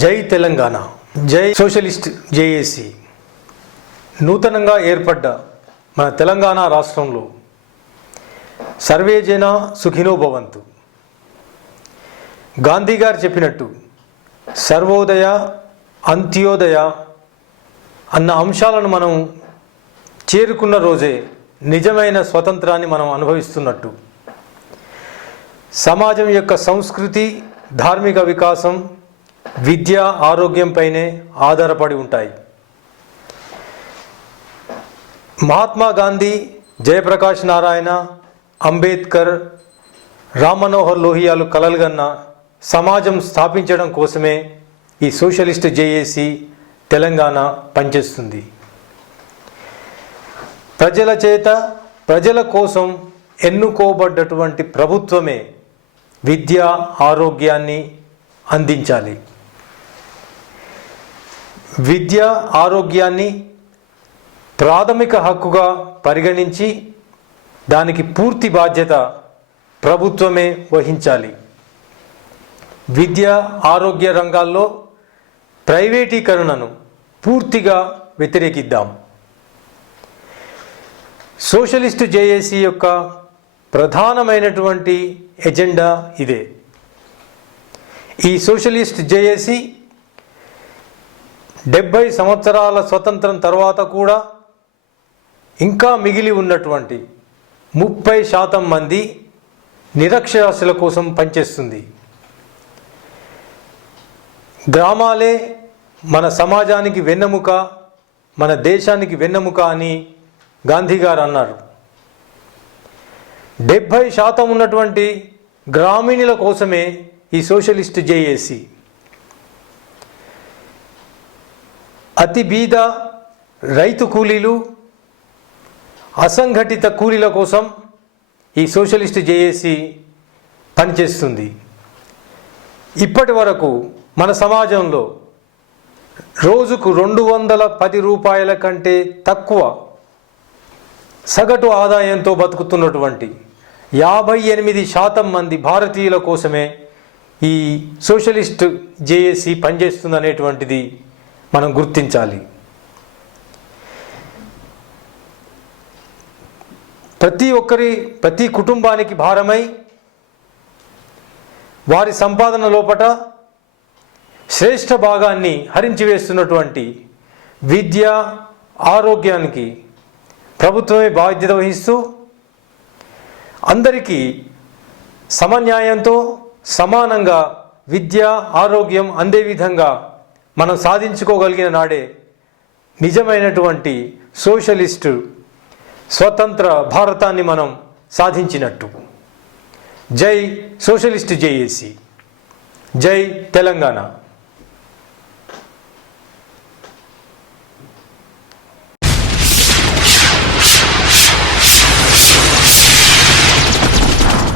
జై తెలంగాణ, జై socialist JAC. నూతనంగా ఏర్పడ్డ మన తెలంగాణ రాష్ట్రంలో సర్వే జన సుఖినో భవంతు. గాంధీ గారు చెప్పినట్టు సర్వోదయ అంత్యోదయ అన్న అంశాలను మనం చేరుకున్న రోజే నిజమైన స్వతంత్రాన్ని మనం అనుభవిస్తున్నట్టు. సమాజం యొక్క సంస్కృతి, ధార్మిక వికాసం విద్య, ఆరోగ్యంపైనే ఆధారపడి ఉంటాయి. మహాత్మా గాంధీ, జయప్రకాష్ నారాయణ, అంబేద్కర్, రామ్ మనోహర్ లోహియాలు కలలుగన్న సమాజం స్థాపించడం కోసమే ఈ సోషలిస్ట్ జేఏసీ తెలంగాణ పనిచేస్తుంది. ప్రజల చేత, ప్రజల కోసం ఎన్నుకోబడ్డటువంటి ప్రభుత్వమే విద్య, ఆరోగ్యాన్ని అందించాలి. విద్య, ఆరోగ్యాన్ని ప్రాథమిక హక్కుగా పరిగణించి దానికి పూర్తి బాధ్యత ప్రభుత్వమే వహించాలి. విద్య, ఆరోగ్య రంగాల్లో ప్రైవేటీకరణను పూర్తిగా వ్యతిరేకిద్దాం. సోషలిస్టు జేఏసీ యొక్క ప్రధానమైనటువంటి ఎజెండా ఇదే. ఈ సోషలిస్ట్ జేఏసీ 70 సంవత్సరాల స్వతంత్రం తర్వాత కూడా ఇంకా మిగిలి ఉన్నటువంటి 30% మంది నిరక్షరాస్యుల కోసం పనిచేస్తుంది. గ్రామాలే మన సమాజానికి వెన్నెముక, మన దేశానికి వెన్నెముక అని గాంధీ గారు అన్నారు. 70% ఉన్నటువంటి గ్రామీణుల కోసమే ఈ సోషలిస్ట్ జేఏసీ. అతి బీద రైతు కూలీలు, అసంఘటిత కూలీల కోసం ఈ సోషలిస్ట్ జేఏసీ పనిచేస్తుంది. ఇప్పటి వరకు మన సమాజంలో రోజుకు 210 రూపాయల కంటే తక్కువ సగటు ఆదాయంతో బతుకుతున్నటువంటి 58% మంది భారతీయుల కోసమే ఈ సోషలిస్ట్ జేఏసీ పనిచేస్తుందనేటువంటిది మనం గుర్తించాలి. ప్రతి కుటుంబానికి భారమై వారి సంపాదన లోపట శ్రేష్ఠ భాగాన్ని హరించి వేస్తున్నటువంటి విద్య, ఆరోగ్యానికి ప్రభుత్వమే బాధ్యత వహిస్తూ అందరికీ సమన్యాయంతో సమానంగా విద్య, ఆరోగ్యం అందే విధంగా మనం సాధించుకోగలిగిన నాడే నిజమైనటువంటి సోషలిస్టు స్వతంత్ర భారతాన్ని మనం సాధించినట్టు. జై సోషలిస్ట్ జేఏసీ, జై తెలంగాణ.